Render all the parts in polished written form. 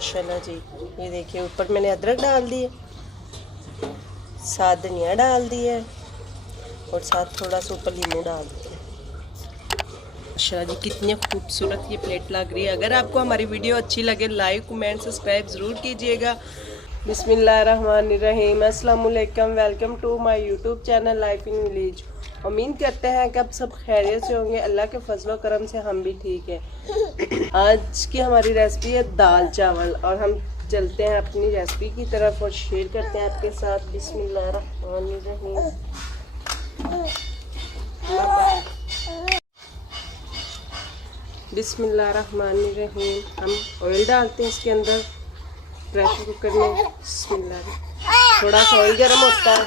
माशाल्लाह जी। ये देखिए ऊपर मैंने अदरक डाल दी है, साथ धनिया डाल दी है और साथ थोड़ा सा ऊपर लीमू डाल दिया। माशाल्लाह जी कितनी खूबसूरत ये प्लेट लग रही है। अगर आपको हमारी वीडियो अच्छी लगे लाइक कमेंट सब्सक्राइब ज़रूर कीजिएगा। बिस्मिल्लाहिर्रहमानिर्रहीम। अस्सलाम वालेकुम, welcome to my YouTube channel life in village. उम्मीद करते हैं कि आप सब खैरियत से होंगे। अल्लाह के फजलो करम से हम भी ठीक है। आज की हमारी रेसिपी है दाल चावल और हम चलते हैं अपनी रेसिपी की तरफ और शेयर करते हैं आपके साथ। बिस्मिल्लाहिर्रहमानिर्रहीम। बिस्मिल्लाहिर्रहमानिर्रहीम। हम ऑयल डालते हैं इसके अंदर प्रेशर कुकर में। बिस्मिल्लाह। थोड़ा सा ऑयल गर्म होता है।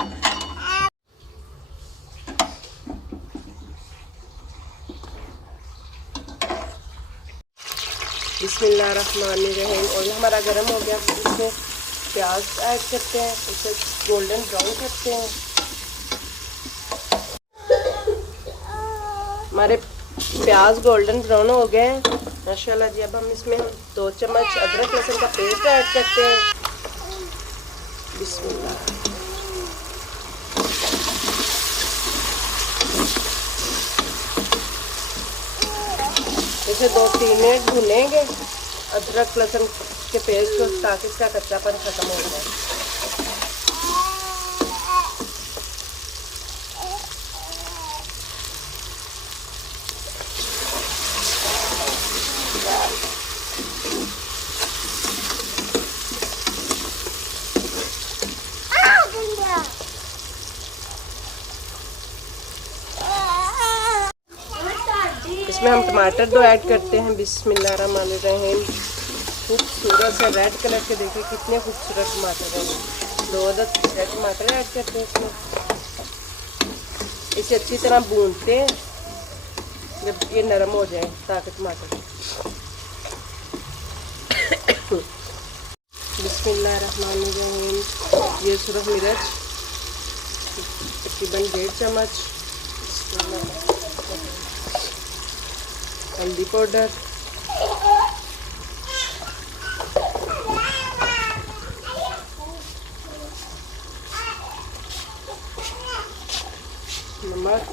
बिस्मिल्लाहिर्रहमानिर्रहीम। ऑयल हमारा गर्म हो गया, इसमें प्याज ऐड करते हैं, उसे गोल्डन ब्राउन करते हैं। हमारे प्याज गोल्डन ब्राउन हो गए हैं माशाल्लाह जी। अब हम इसमें 2 चम्मच अदरक लहसुन का पेस्ट ऐड करते हैं। बिस्मिल्लाह। इसे 2-3 मिनट भूनेंगे अदरक लहसुन के पेस्ट को, ताकि इसका कच्चापन खत्म हो जाए। इसमें हम टमाटर 2 ऐड करते हैं। बिस्मिल्लाहिर्रहमानिर्रहीम। खूबसूरत से रेड कलर के देखिए कितने खूबसूरत टमाटर हैं। 2 रेड टमाटर ऐड करते हैं इसमें। इसे अच्छी तरह भूनते हैं जब ये नरम हो जाए, ताकि टमाटर। बिस्मिल्लाहिर्रहमानिर्रहीम। ये सुरख मिर्च तकरीबन 1.5 चम्मच। हल्दी पाउडर, नमक,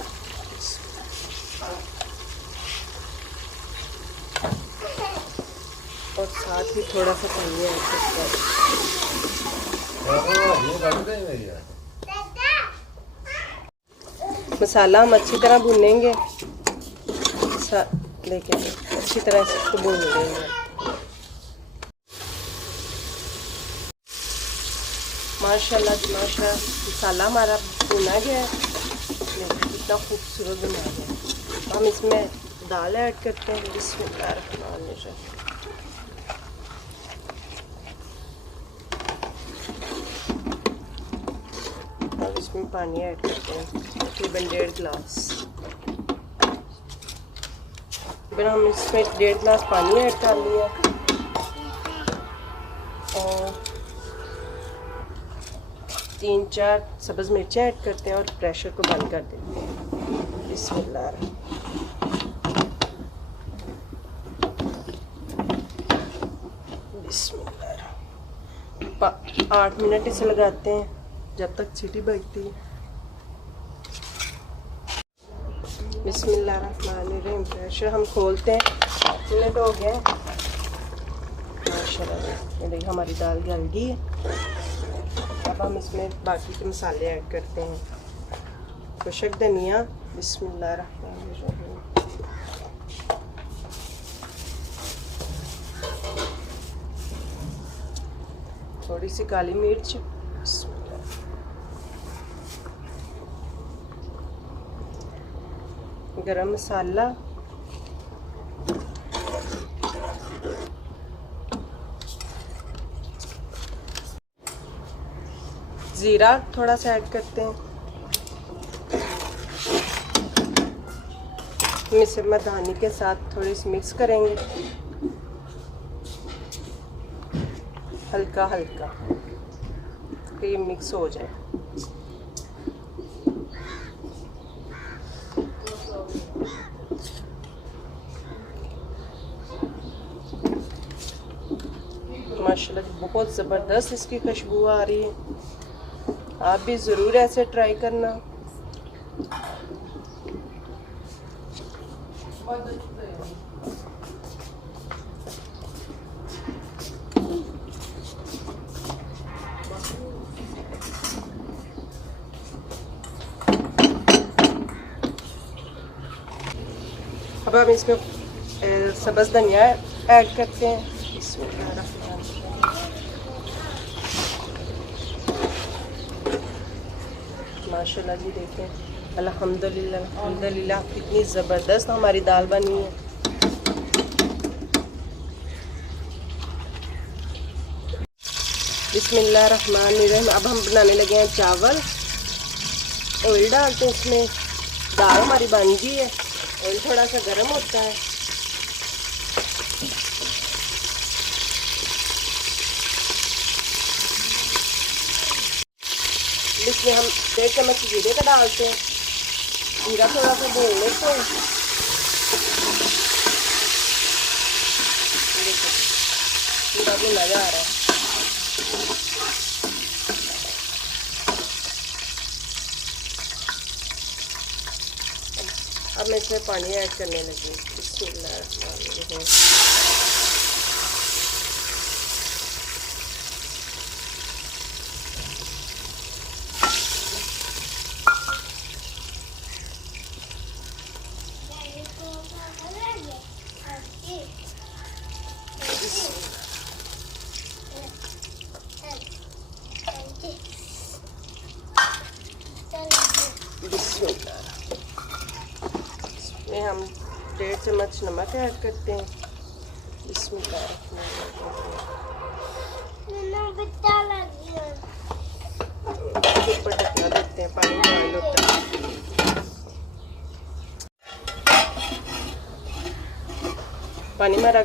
और साथ ही थोड़ा सा पानी ऐड करते हैं। मसाला हम अच्छी तरह भूनेंगे, देखिए अच्छी तरह इसको भून लेंगे। माशाल्लाह माशाल्लाह मसाला हमारा भुना गया है, कितना खूबसूरत बना गया। हम इसमें दाल ऐड करते हैं। बिस्मिल्लाहिर्रहमानिर्रहीम। अब इसमें पानी ऐड करते हैं तकरीबन 1.5 गिलास। फिर हम इसमें 1.5 गिलास पानी ऐड कर लिया और 3-4 सब्ज़ मिर्चें ऐड करते हैं और प्रेशर को बंद कर देते हैं। बिस्मिल्लाह। बिस्मिल्लाह। 8 मिनट इसे लगाते हैं जब तक सीटी बजती है। बिस्मिल्लाहिर्रहमानिर्रहीम। प्रेशर हम खोलते हैं। 8 मिनट हो गए माशाल्लाह। ये देखिए हमारी दाल गल गई है। अब हम इसमें बाकी के मसाले ऐड करते हैं। खुशक धनिया। बिस्मिल्लाहिर्रहमानिर्रहीम। थोड़ी सी काली मिर्च। गरम मसाला, जीरा थोड़ा सा ऐड करते हैं। मिस्र मधानी के साथ थोड़ी सी मिक्स करेंगे हल्का हल्का, तो ये मिक्स हो जाए। माशाल्लाह बहुत ज़बरदस्त इसकी खुशबू आ रही है। आप भी ज़रूर ऐसे ट्राई करना। अब हम इसमें सब्ज़ धनिया ऐड करते हैं। माशाल्लाह जी देखें, अल्हम्दुलिल्लाह अल्हम्दुलिल्लाह कितनी ज़बरदस्त हमारी दाल बनी है। बिस्मिल्लाहिर्रहमानिर्रहीम। अब हम बनाने लगे हैं चावल। ऑयल डालते हैं इसमें। दाल हमारी बन गई है। ऑयल थोड़ा सा गर्म होता है। इसमें हम 1.5 चम्मच जीरे का डालते हैं। जीरा थोड़ा सा भून लेते हैं। पूरा भुना जा रहा है। अब मैं इसमें पानी ऐड करने लगी। बिस्मिल्लाह। इसमें हम 1.5 चम्मच नमक ऐड करते हैं। इसमें ऊपर ढकना देते हैं, पानी बॉइल होता है। पानी हमारा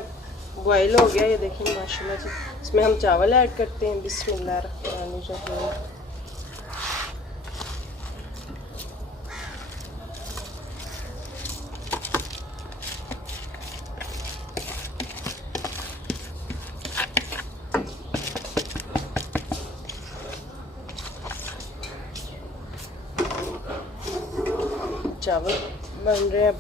बॉइल हो गया, ये देखिए माशाल्लाह जी। इसमें हम चावल ऐड करते हैं। बिस्मिल्लाहिर्रहमानिर्रहीम। चावल बन रहे हैं। अब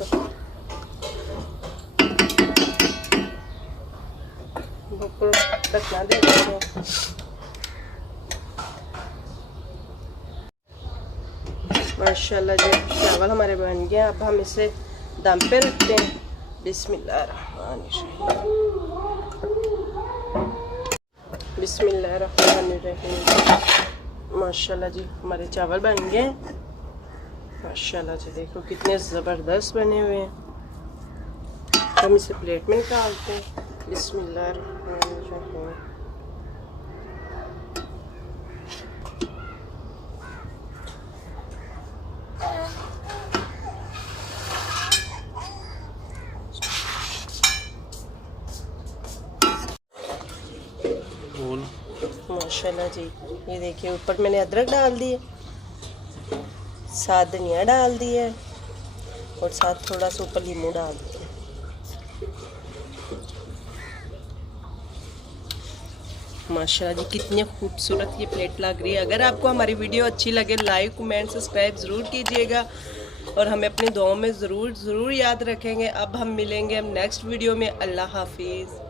ऊपर ढकना दे देते हैं। माशाल्लाह जी चावल हमारे बन गए। अब हम इसे दम पे रखते हैं। बिस्मिल्लाहिर्रहमानिर्रहीम। बिस्मिल्लाहिर्रहमानिर्रहीम। माशाल्लाह जी हमारे चावल बन गए। माशाल्लाह जी देखो कितने ज़बरदस्त बने हुए हैं। हम इसे प्लेट में निकालते हैं। बिस्मिल्लाहिर्रहमानिर्रहीम। माशाल्लाह जी ये देखिए ऊपर मैंने अदरक डाल दी है, साथ धनिया डाल दी है और साथ थोड़ा सा ऊपर लीमू डाल दिया। माशाल्लाह जी कितनी खूबसूरत ये प्लेट लग रही है। अगर आपको हमारी वीडियो अच्छी लगे लाइक कमेंट सब्सक्राइब ज़रूर कीजिएगा और हमें अपनी दुआओं में ज़रूर याद रखेंगे। अब हम मिलेंगे नेक्स्ट वीडियो में। अल्लाह हाफिज़।